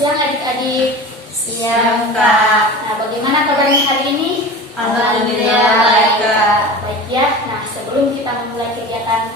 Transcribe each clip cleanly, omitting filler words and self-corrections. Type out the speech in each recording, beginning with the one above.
siang adik-adik. Siang, Kak. Nah, bagaimana kabarnya hari ini? Alhamdulillah baik, Kak. Baik ya. Nah, sebelum kita memulai kegiatan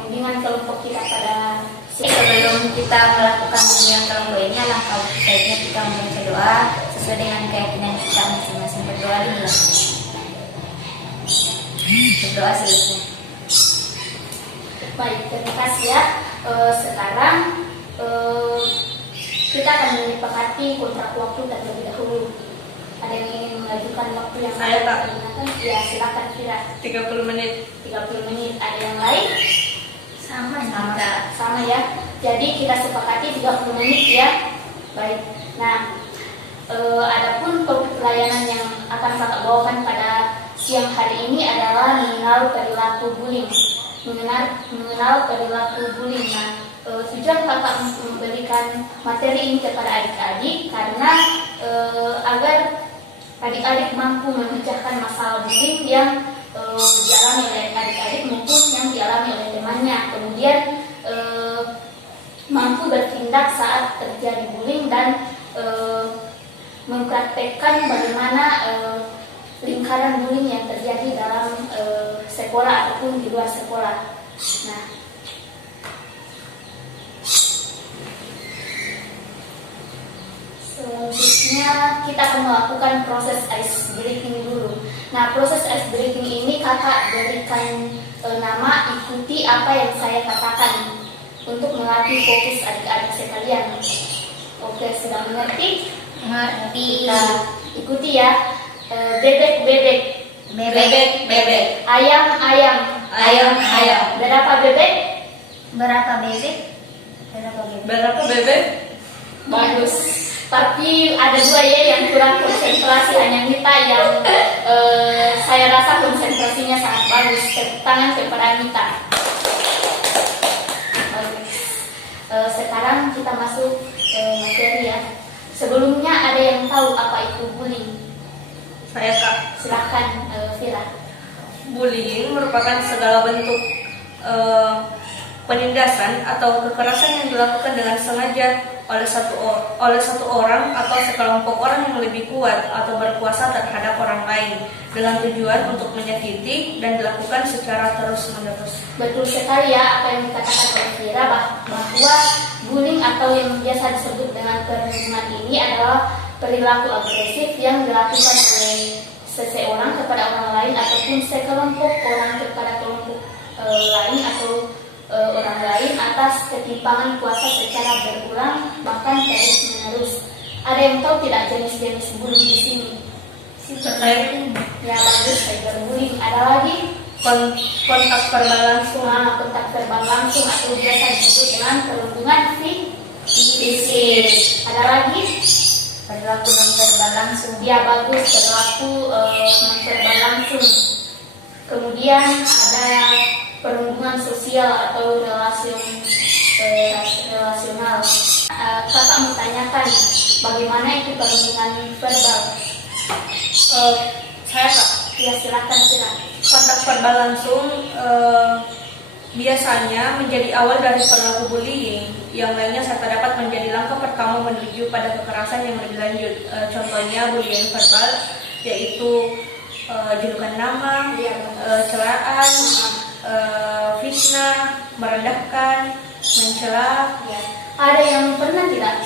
bimbingan kelompok kita pada Sebelum kita melakukan bimbingan kelompok ini, alangkah baiknya kita membaca doa sesuai dengan keyakinan kita masing-masing. Berdoa dulu. Berdoa selesai. baik, terima kasih ya. Sekarang kita akan menyepakati kontrak waktu terlebih dahulu. Ada yang ingin mengajukan waktu yang Saya, Kak. digunakan? Ya, silakan Fira. 30 menit. 30 menit. Ada yang lain? Sama. Sama ya. Jadi kita sepakati 30 menit ya. Baik. Nah, adapun topik pelayanan yang akan kakak bawakan pada siang hari ini adalah mengenal perilaku bullying. Mengenal perilaku bullying. Nah, tujuan kakak memberikan materi ini kepada adik-adik karena agar adik-adik mampu memecahkan masalah bullying yang dialami oleh adik-adik maupun yang dialami oleh temannya. Kemudian mampu bertindak saat terjadi bullying dan mempraktekkan bagaimana lingkaran bullying yang terjadi dalam sekolah ataupun di luar sekolah. Nah, selanjutnya kita akan melakukan proses ice breaking dulu. Nah, proses ice breaking ini kakak berikan nama ikuti apa yang saya katakan untuk melatih fokus adik-adik sekalian. Oke, sudah mengerti? Mengerti. Nah, ikuti ya. Bebek, bebek. Bebek. Ayam, ayam. Ayam. Berapa bebek? Berapa bebek? Berapa bebek? Bagus. Tapi ada dua ya yang kurang konsentrasi, hanya Mita yang saya rasa konsentrasinya sangat bagus. Tepuk tangan kepada Mita. Bagus. Sekarang kita masuk materi ya. Sebelumnya ada yang tahu apa itu bullying? Saya, Kak. Silakan Fira. Bullying merupakan segala bentuk penindasan atau kekerasan yang dilakukan dengan sengaja oleh satu orang atau sekelompok orang yang lebih kuat atau berkuasa terhadap orang lain dengan tujuan untuk menyakiti dan dilakukan secara terus-menerus. Betul sekali ya apa yang dikatakan oleh Fira bahwa bullying atau yang biasa disebut dengan perundungan ini adalah perilaku agresif yang dilakukan oleh seseorang kepada orang lain ataupun sekelompok orang kepada kelompok lain atau orang lain atas ketimpangan kuasa secara berulang bahkan terus-menerus. Ada yang tahu tidak jenis-jenis bullying di sini? Ya bagus, cyberbullying. Ada lagi? Kontak verbal langsung. Kontak verbal langsung atau biasa disebut dengan perundungan fisik. Ada lagi? Perilaku non verbal langsung. Ya bagus, perilaku non verbal langsung. Kemudian ada perundungan sosial atau relasional. Kakak mau tanyakan bagaimana itu perundungan verbal? Saya, Kak. Ya silakan Fira. Kontak verbal langsung biasanya menjadi awal dari perilaku bullying. Yang lainnya serta dapat menjadi langkah pertama menuju pada kekerasan yang lebih lanjut. Contohnya bullying verbal yaitu julukan nama, celaan, fitnah, merendahkan, mencela. Ya. Ada yang pernah tidak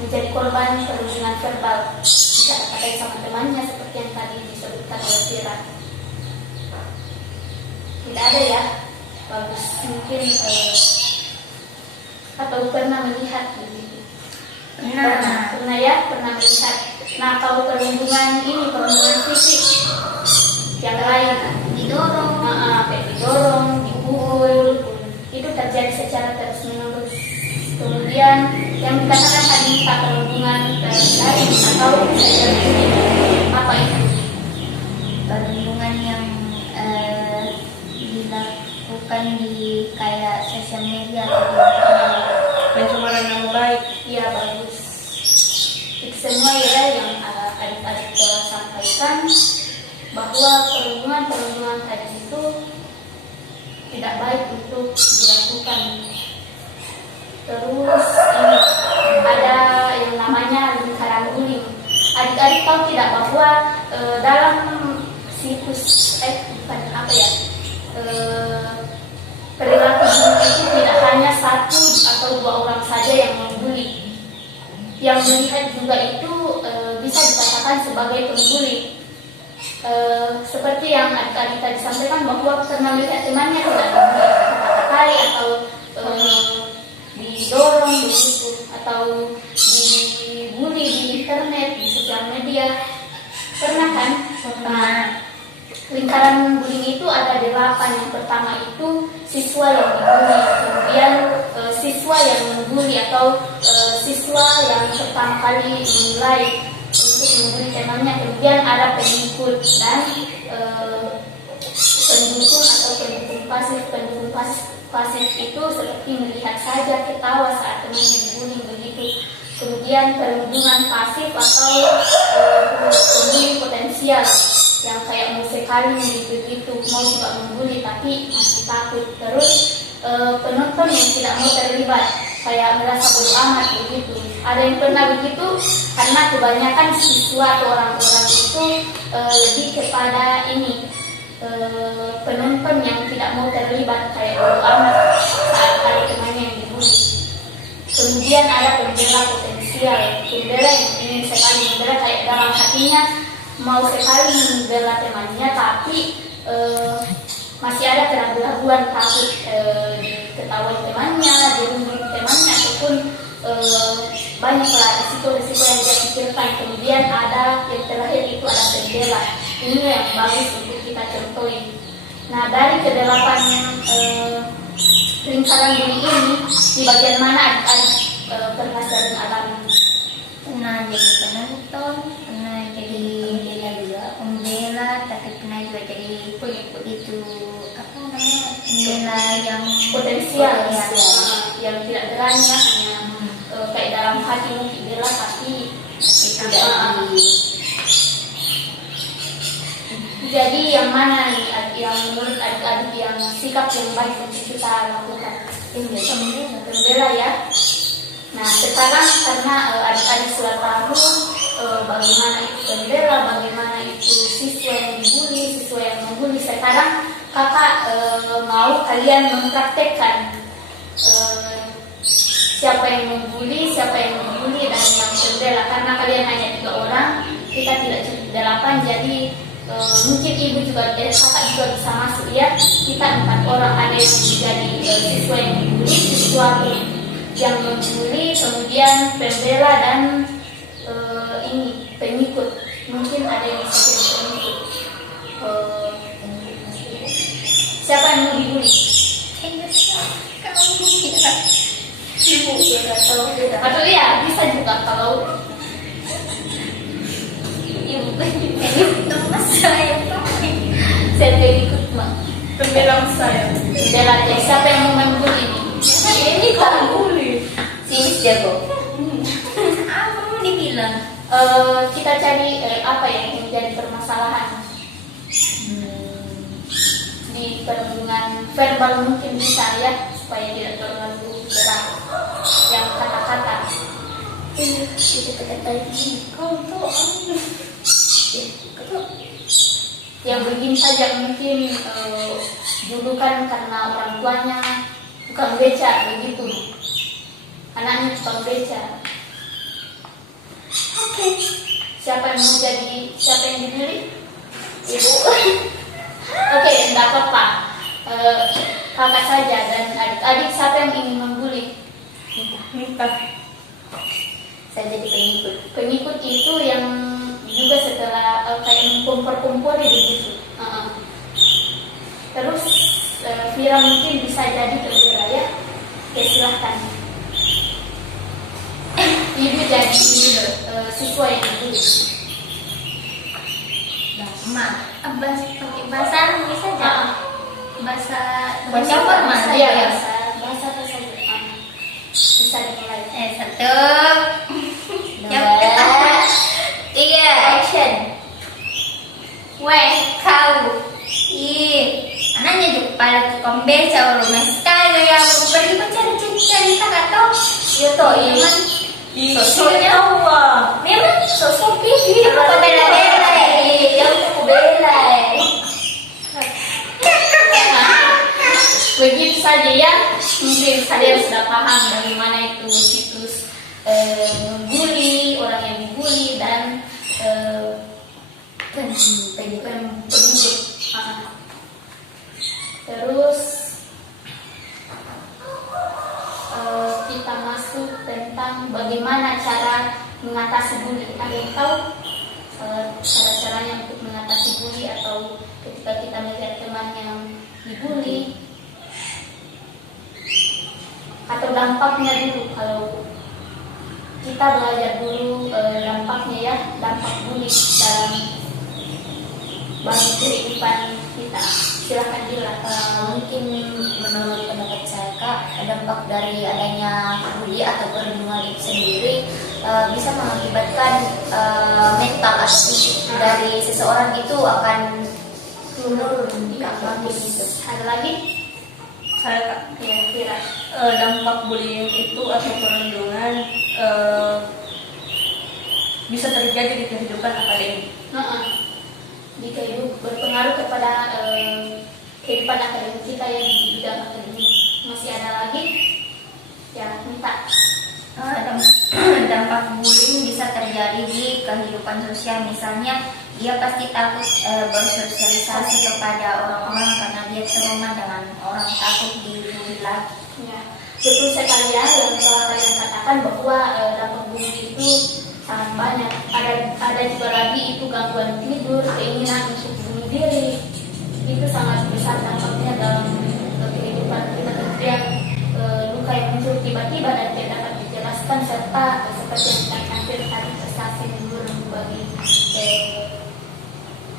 menjadi korban perundungan verbal? Bisa terkait sama temannya seperti yang tadi disebutkan oleh Fira. Tidak ada ya? Bagus. Mungkin atau pernah melihat begitu? Pernah ya? Pernah melihat. Nah, kalau perundungan ini, perundungan fisik yang lain Didorong. didorong, dipukul, itu terjadi secara terus-menerus. Kemudian yang dikatakan tadi perundungan lain atau apa itu? Perundungan yang dilakukan di kayak sosial media atau Pencemaran nama baik. Ya bagus. Itu semua ya yang adik-adik telah sampaikan bahwa perundungan tadi itu tidak baik untuk dilakukan. Terus ini ada yang namanya lingkaran bullying. Adik-adik tahu tidak bahwa dalam siklus bukan apa ya, perilaku bullying itu tidak hanya satu atau dua orang saja yang membuli. Yang melihat juga itu bisa dikatakan sebagai pembuli. Seperti yang adik-adik tadi sampaikan bahwa pernah melihat temannya tidak dibuli kata-katai atau didorong begitu atau dibully di internet, di sosial media. Pernah kan? Pernah. Lingkaran bullying itu ada 8. Yang pertama itu siswa yang dibully, kemudian siswa yang membuli atau siswa yang pertama kali memulai untuk membuli temannya, kemudian ada pengikut dan pendukung atau pendukung pasif. Pendukung pasif itu seperti melihat saja, ketawa saat temannya dibully begitu. Kemudian perlindungan pasif atau pembuli potensial yang kayak mau sekali begitu, mau juga membuli tapi masih takut. Terus penonton yang tidak mau terlibat, kayak merasa bodo amat begitu. Ada yang pernah begitu karena kebanyakan siswa atau orang-orang itu lebih kepada ini penonton yang tidak mau terlibat, kayak bodo amat saat ada temannya yang dibully. Kemudian ada pembela potensial, pembela yang ingin sekali membela, kayak dalam hatinya mau sekali membela temannya tapi masih ada keraguan-keraguan, takut diketahui temannya, dirundung temannya, ataupun banyaklah risiko-risiko yang dia pikirkan. Kemudian ada yang terakhir itu ada pembela. Ini yang bagus untuk kita contohin. Nah, dari ke-8 lingkaran bullying ini, di bagian mana adik-adik pernah sering alami? Pernah jadi penonton, pernah jadi pembela, tapi pernah juga jadi pengikut itu apa namanya, pembela yang potensial yang tidak berani ya, hanya kayak dalam hati mungkin bela tapi tidak jadi yang mana nih yang menurut adik-adik yang sikap yang baik untuk kita lakukan? Pembela ya. Nah, sekarang karena adik-adik sudah tahu bagaimana itu pembela, bagaimana itu siswa yang dibully, siswa yang membuli. Sekarang kakak mau kalian mempraktekkan siapa yang membuli, siapa yang dibully, dan yang pembela. Karena kalian hanya 3 orang, kita tidak cukup 8, jadi mungkin ibu juga, kakak juga bisa masuk ya. Kita 4 orang, ada yang menjadi siswa yang dibully, siswa yang membuli, kemudian pembela dan ini pengikut. Mungkin ada yang bisa jadi pengikut. Siapa yang mau dibully? Ibu beda. Atau ya bisa juga kalau ibu saya pengikut mak. Pembela saya. Pembela ya. Siapa yang mau membuli ini? Ini kamu bully. sih jago. Apa mau dibilang? Kita cari apa yang menjadi permasalahan di perundungan verbal, mungkin bisa ya, supaya tidak terlalu berat yang kata-kata. Yang begini saja mungkin dulu kan karena orang tuanya tukang beca begitu, anaknya tukang beca. Oke. Siapa yang mau jadi, siapa yang dibully? Ibu. Oke, enggak apa-apa. Kakak saja dan adik-adik, siapa yang ingin membuli? Minta. Saya jadi pengikut. Pengikut itu yang juga setelah kayak kumpul-kumpul begitu. Terus Vira mungkin bisa jadi pembela ya. Oke, silahkan. Ibu jadi siswa yang dibully. Bahasa bisa aja. Bahasa formal ya. ya. Bahasa saja. Bisa dimulai. 1, 2, 3, action. Weh, kau. Anaknya juga pada tukang beca, orang sekali ya. Pergi mencari-cari tak tahu. Sosok tawa. Memang sosok ini apa bela-bela yang aku bela. Begitu saja ya, mungkin kalian sudah paham bagaimana itu situs membuli, orang yang dibully dan penyidik. Terus kita masuk tentang bagaimana cara mengatasi bully. Ada yang tahu cara-caranya untuk mengatasi bully atau ketika kita melihat teman yang dibully atau dampaknya dulu? Kalau kita belajar dulu dampaknya ya, dampak bully dalam bagi kehidupan kita. Silakan Dila. Mungkin menurut pendapat saya Kak, dampak dari adanya bully atau perlindungan itu sendiri bisa mengakibatkan mental atau fisik dari seseorang itu akan turun gitu. Ada lagi? Saya Kak, Ya, Kira. dampak bullying itu atau perlindungan bisa terjadi di kehidupan akademik. Jika itu berpengaruh kepada kehidupan akademik kita yang di bidang akademik. Masih ada lagi? Ya, minta. Dampak bullying bisa terjadi di kehidupan sosial. Misalnya dia pasti takut bersosialisasi kepada orang-orang karena dia trauma dengan orang, takut dibully lagi. Ya, betul sekali ya yang telah kalian katakan bahwa dampak bullying itu sangat banyak. Ada juga lagi itu gangguan tidur, keinginan untuk bunuh diri. Itu sangat besar dampaknya dalam kehidupan kita. Kemudian luka yang muncul tiba-tiba dan tidak dapat dijelaskan serta seperti yang kita hampir tadi prestasi menurun bagi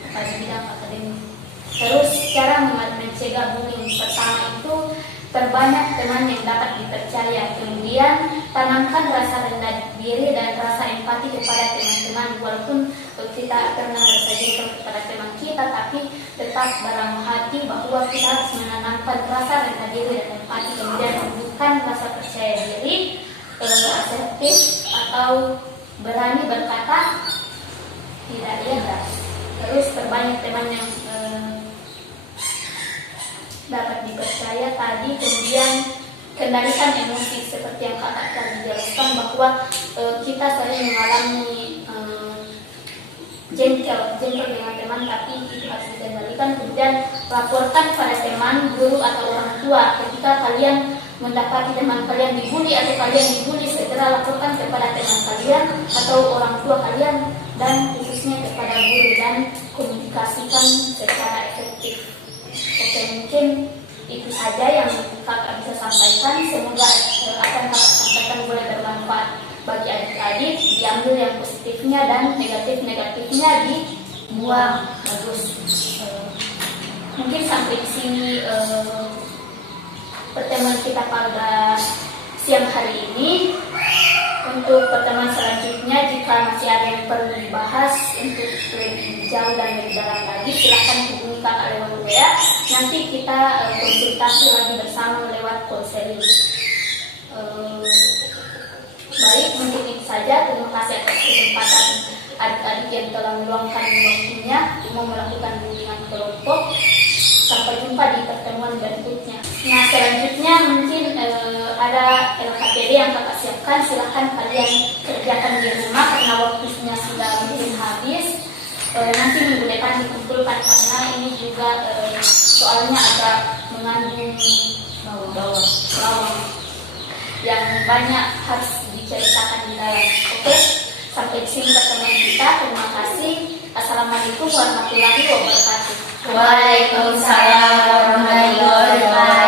pada bidang akademik. Terus cara mencegah bullying pertama itu terbanyak teman yang dapat dipercaya. Kemudian tanamkan rasa rendah diri dan rasa empati kepada teman-teman. Walaupun kita pernah merasa jengkel kepada teman kita, tapi tetap dalam hati bahwa kita harus menanamkan rasa rendah diri dan empati. Kemudian menunjukkan rasa percaya diri, asertif atau berani berkata tidak iya. Terus terbanyak teman yang dapat dipercaya tadi. Kemudian kendalikan emosi seperti yang kakak tadi jelaskan bahwa kita sering mengalami jengkel dengan teman, tapi itu harus dikendalikan. Kemudian laporkan pada teman, guru atau orang tua. Ketika kalian mendapati teman kalian dibully atau kalian dibully, segera laporkan kepada teman kalian atau orang tua kalian dan khususnya kepada guru dan komunikasikan secara efektif. Oke, mungkin itu saja yang kakak bisa sampaikan. Semoga apa yang kakak sampaikan boleh bermanfaat bagi adik-adik. Diambil yang positifnya dan negatifnya dibuang. Bagus. Mungkin sampai di sini pertemuan kita pada siang hari ini. Untuk pertemuan selanjutnya, jika masih ada yang perlu dibahas untuk lebih jauh dan lebih dalam lagi, silakan hubungi kakak lewat WA. Nanti kita konsultasi lagi bersama lewat konseling. Baik, mungkin itu saja. Terima kasih atas kesempatan adik-adik yang telah meluangkan waktunya untuk melakukan bimbingan kelompok. Sampai jumpa di pertemuan berikutnya. Nah, selanjutnya mungkin ada LKPD yang kakak siapkan. Silahkan kalian kerjakan di rumah karena waktunya sudah mungkin habis. Nanti minggu depan dikumpulkan karena ini juga soalnya agak mengandung bawang yang banyak harus diceritakan di dalam. Oke, sampai di sini pertemuan kita. Terima kasih. Assalamualaikum warahmatullahi wabarakatuh. Waalaikumsalam warahmatullahi wabarakatuh.